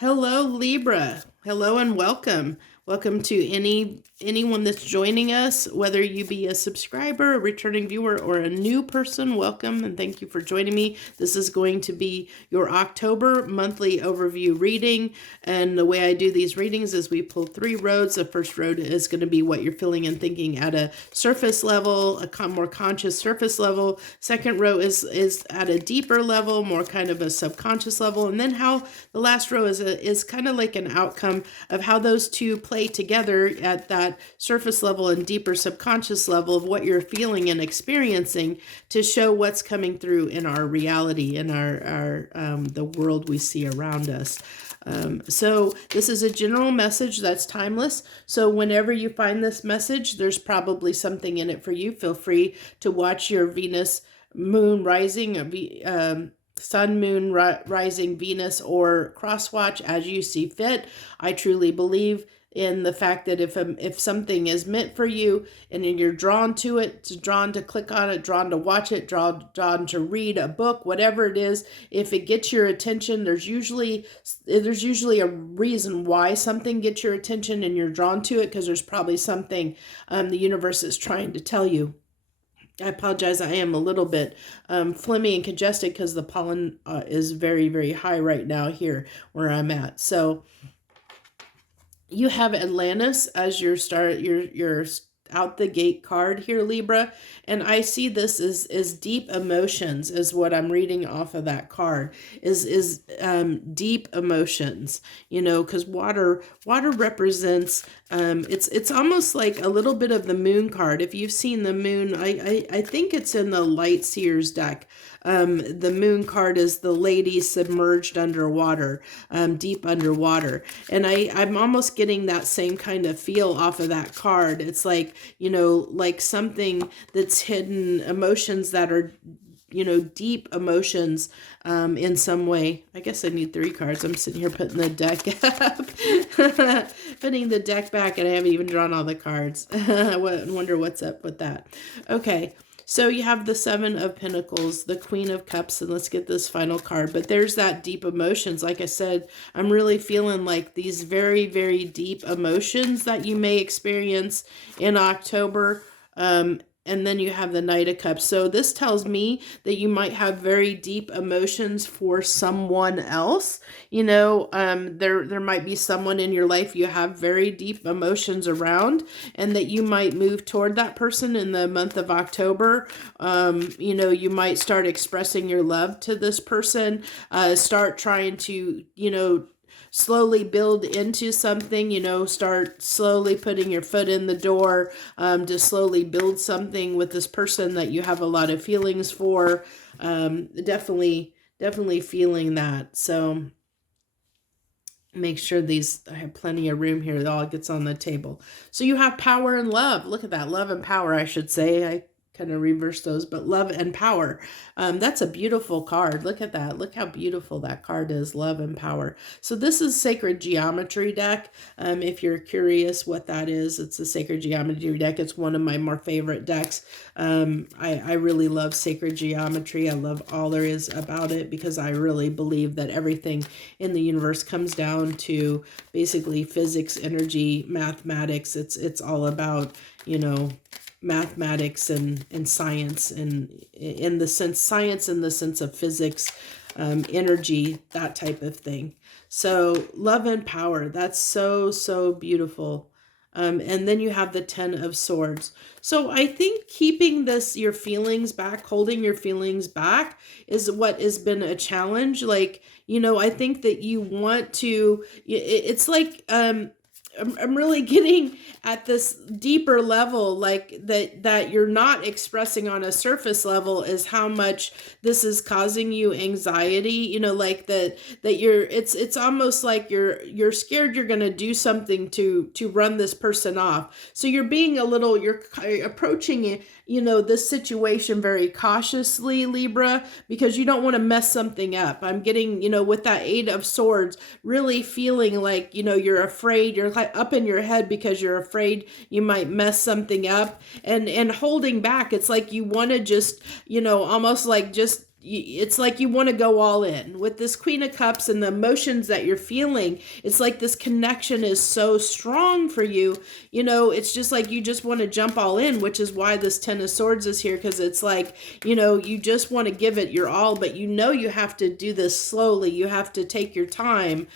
Hello, Libra. Hello and welcome. Welcome to anyone that's joining us, whether you be a subscriber, a returning viewer, or a new person. Welcome and thank you for joining me. This is going to be your October monthly overview reading. And the way I do these readings is we pull 3 roads. The first road is going to be what you're feeling and thinking at a surface level, a more conscious surface level. Second row is at a deeper level, more kind of a subconscious level. And then how the last row is kind of like an outcome of how those two play together at that surface level and deeper subconscious level of what you're feeling and experiencing to show what's coming through in our reality, in our the world we see around us. So this is a general message that's timeless. So whenever you find this message, there's probably something in it for you. Feel free to watch your Venus moon rising, sun, moon, rising, Venus, or cross watch as you see fit. I truly believe in the fact that if something is meant for you and then you're drawn to it, drawn to click on it, drawn to watch it, drawn to read a book, whatever it is, if it gets your attention, there's usually a reason why something gets your attention and you're drawn to it, because there's probably something the universe is trying to tell you. I apologize, I am a little bit phlegmy and congested because the pollen is very, very high right now here where I'm at. So you have Atlantis as your out the gate card here, Libra, and I see this as deep emotions is what I'm reading off of that card is deep emotions, because water represents it's almost like a little bit of the moon card. If you've seen the moon, I think it's in the Light Seers deck. The moon card is the lady submerged underwater, deep underwater. And I'm almost getting that same kind of feel off of that card. It's like, like something that's hidden, emotions that are, deep emotions in some way. I guess I need 3 cards. I'm sitting here putting the deck up, putting the deck back, and I haven't even drawn all the cards. I wonder what's up with that. Okay. So you have the 7 of Pentacles, the Queen of Cups, and let's get this final card. But there's that deep emotions. Like I said, I'm really feeling like these very, very deep emotions that you may experience in October. And then you have the Knight of Cups. So this tells me that you might have very deep emotions for someone else. There might be someone in your life you have very deep emotions around, and that you might move toward that person in the month of October. You might start expressing your love to this person, start trying to, slowly build into something, start slowly putting your foot in the door to slowly build something with this person that you have a lot of feelings for. Definitely feeling that. So make sure I have plenty of room here. It all gets on the table. So you have power and love. Look at that. Love and power, I should say. I kind of reverse those, but love and power. That's a beautiful card. Look at that. Look how beautiful that card is. Love and power. So this is Sacred Geometry deck. If you're curious what that is, it's a Sacred Geometry deck. It's one of my more favorite decks. I really love Sacred Geometry. I love all there is about it because I really believe that everything in the universe comes down to basically physics, energy, mathematics. It's all about, mathematics and science, and in the sense of physics, energy, that type of thing. So love and power, that's so beautiful. And then you have the 10 of Swords. So I think keeping your feelings back, holding your feelings back is what has been a challenge. Like, I think that you want to, it's like, I'm really getting at this deeper level, like that you're not expressing on a surface level, is how much this is causing you anxiety, like that it's almost like you're scared you're going to do something to run this person off. So you're approaching it, this situation very cautiously, Libra, because you don't want to mess something up. I'm getting, with that 8 of Swords, really feeling like, you're afraid, you're like up in your head because you're afraid you might mess something up, and holding back. It's like you want to just, almost like just it's like you want to go all in with this Queen of Cups and the emotions that you're feeling. It's like this connection is so strong for you. It's just like you just want to jump all in, which is why this Ten of Swords is here, because it's like, you just want to give it your all, but you have to do this slowly. You have to take your time.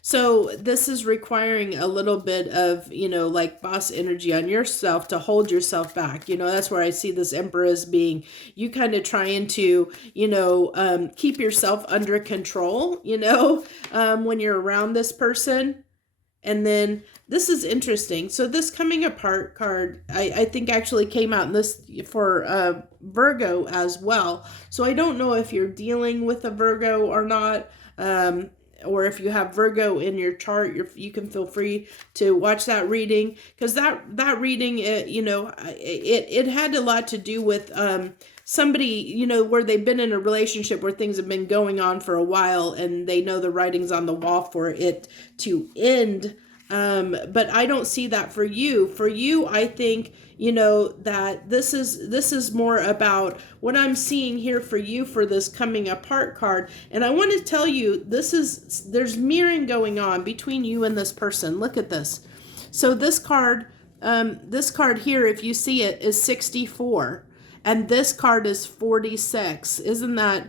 So this is requiring a little bit of, like boss energy on yourself to hold yourself back. That's where I see this Emperor as being you kind of trying to, keep yourself under control, when you're around this person. And then this is interesting. So this coming apart card, I think actually came out in this for Virgo as well. So I don't know if you're dealing with a Virgo or not, or if you have Virgo in your chart, you can feel free to watch that reading, because that reading, it had a lot to do with somebody, where they've been in a relationship where things have been going on for a while and they know the writing's on the wall for it to end. But I don't see that for you. For you, I think, that this is more about what I'm seeing here for you for this coming apart card. And I want to tell you, there's mirroring going on between you and this person. Look at this. So this card here, if you see it, is 64. And this card is 46. Isn't that,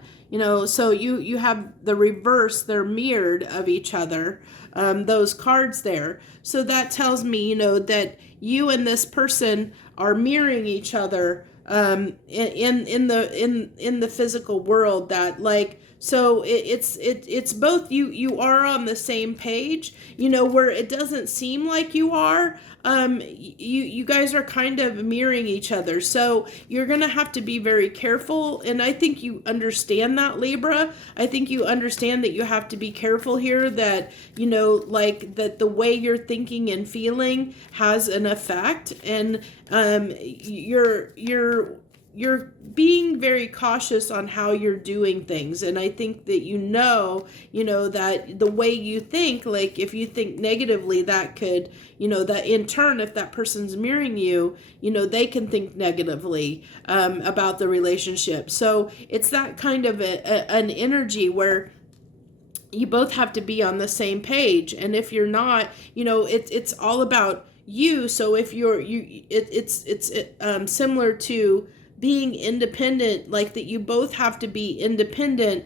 so you have the reverse, they're mirrored of each other, those cards there. So that tells me, that you and this person are mirroring each other in the physical world, that like, so it's both you are on the same page, where it doesn't seem like you are. You guys are kind of mirroring each other. So you're going to have to be very careful. And I think you understand that, Libra. I think you understand that you have to be careful here, that, like that the way you're thinking and feeling has an effect. And you're being very cautious on how you're doing things. And I think that that the way you think, like if you think negatively, that could, that in turn, if that person's mirroring you, they can think negatively about the relationship. So it's that kind of an energy where you both have to be on the same page. And if you're not, it's all about you. So if it's similar to being independent, like that you both have to be independent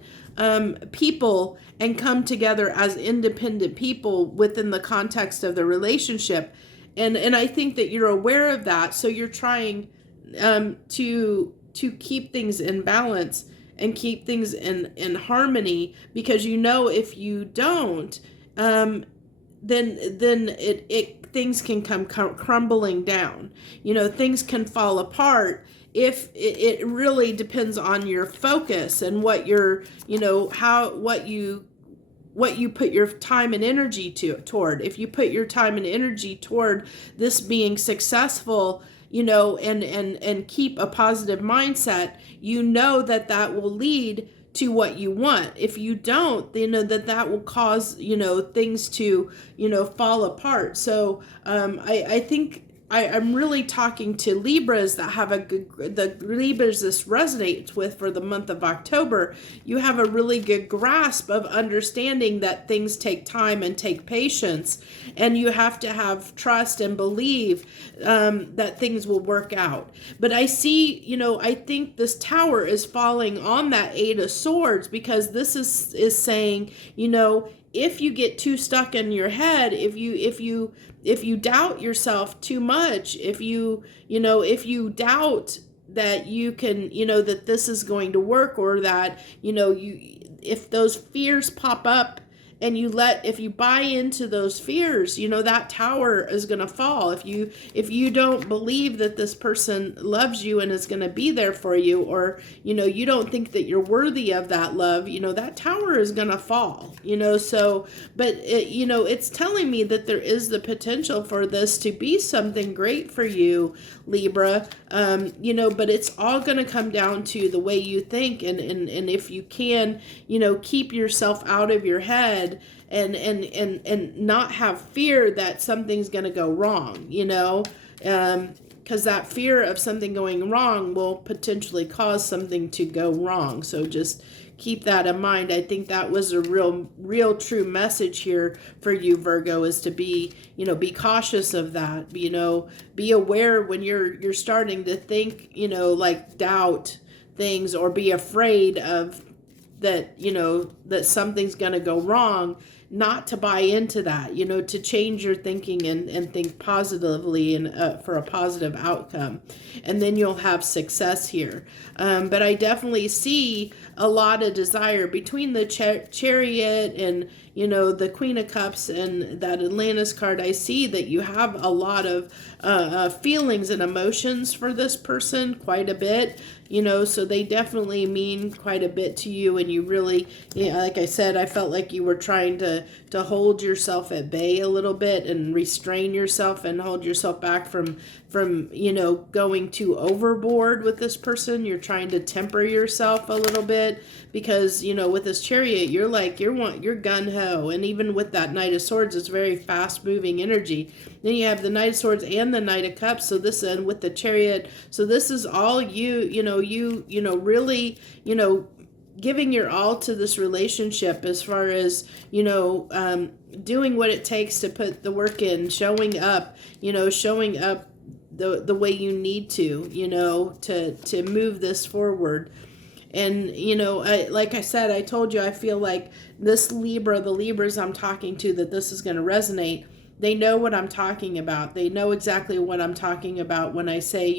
people and come together as independent people within the context of the relationship. And I think that you're aware of that. So you're trying to keep things in balance and keep things in harmony, because if you don't, then things can come crumbling down. Things can fall apart. If it really depends on your focus and what you put your time and energy toward. If you put your time and energy toward this being successful, and keep a positive mindset, that will lead to what you want. If you don't, that will cause, things to, fall apart. So I think I'm really talking to Libras that have the Libras this resonates with for the month of October. You have a really good grasp of understanding that things take time and take patience, and you have to have trust and believe that things will work out. But I see, I think this Tower is falling on that Eight of Swords, because this is saying, if you get too stuck in your head, if you doubt yourself too much, if you doubt that you can, that this is going to work, or that, if those fears pop up and if you buy into those fears, that Tower is going to fall. If you don't believe that this person loves you and is going to be there for you, or, you don't think that you're worthy of that love, that Tower is going to fall, so, but it's telling me that there is the potential for this to be something great for you, Libra, but it's all going to come down to the way you think. And if you can, keep yourself out of your head, and not have fear that something's going to go wrong, because that fear of something going wrong will potentially cause something to go wrong. So just keep that in mind. I think that was a real true message here for you, Virgo, is to be, be cautious of that. Be aware when you're starting to think, like doubt things or be afraid of that, that something's going to go wrong, not to buy into that, to change your thinking and think positively and for a positive outcome. And then you'll have success here. But I definitely see a lot of desire between the Chariot and, the Queen of Cups and that Atlantis card. I see that you have a lot of feelings and emotions for this person, quite a bit. So they definitely mean quite a bit to you, and you really, like I said, I felt like you were trying to hold yourself at bay a little bit and restrain yourself and hold yourself back from going too overboard with this person. You're trying to temper yourself a little bit because, with this Chariot, you're gun-ho, and even with that Knight of Swords, it's very fast-moving energy. Then you have the Knight of Swords and the Knight of Cups, so this, and with the Chariot, so this is all really, giving your all to this relationship as far as, doing what it takes to put the work in, showing up the way you need to move this forward. And, like I said, I told you, I feel like this Libra, the Libras I'm talking to, that this is going to resonate. They know what I'm talking about. They know exactly what I'm talking about when I say,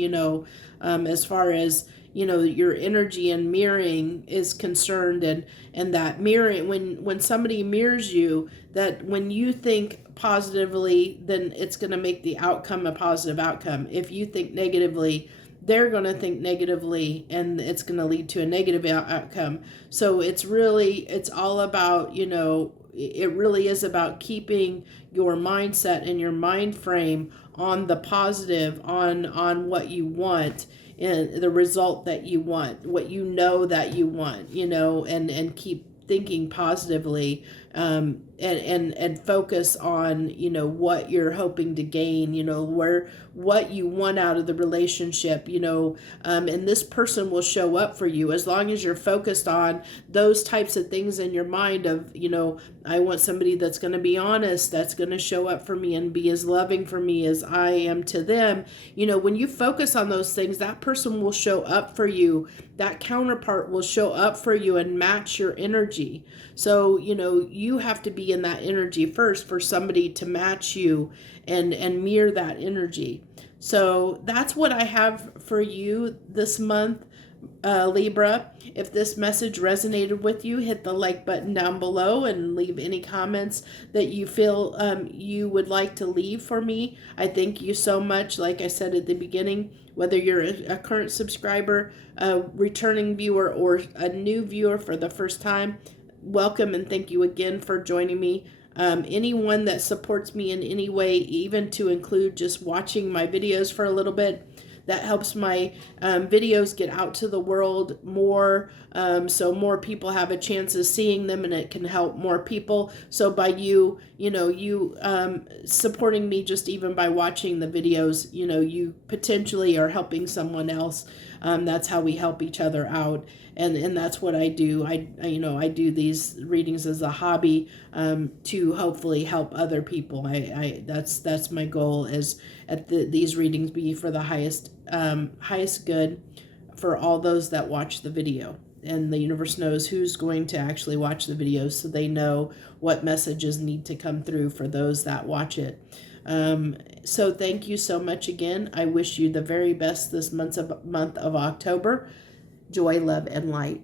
as far as, your energy and mirroring is concerned, and that mirroring, when somebody mirrors you, that when you think positively, then it's going to make the outcome a positive outcome. If you think negatively, they're going to think negatively, and it's going to lead to a negative outcome. So it's all about, it really is about keeping your mindset and your mind frame on the positive, on what you want, and the result that you want, what that you want, and keep thinking positively, and focus on, what you're hoping to gain, what you want out of the relationship, and this person will show up for you as long as you're focused on those types of things in your mind of, I want somebody that's going to be honest, that's going to show up for me and be as loving for me as I am to them. When you focus on those things, that person will show up for you. That counterpart will show up for you and match your energy. So, you have to be in that energy first for somebody to match you and mirror that energy. So that's what I have for you this month, Libra. If this message resonated with you, hit the like button down below and leave any comments that you feel you would like to leave for me. I thank you so much. Like I said at the beginning, whether you're a current subscriber, a returning viewer, or a new viewer for the first time, welcome and thank you again for joining me. Anyone that supports me in any way, even to include just watching my videos for a little bit, that helps my videos get out to the world more, so more people have a chance of seeing them, and it can help more people. So by you supporting me just even by watching the videos, you potentially are helping someone else. That's how we help each other out, and that's what I do. I do these readings as a hobby, to hopefully help other people. That's my goal, is these readings be for the highest good for all those that watch the video. And the universe knows who's going to actually watch the videos, so they know what messages need to come through for those that watch it. So thank you so much again. I wish you the very best this month of October. Joy, love, and light.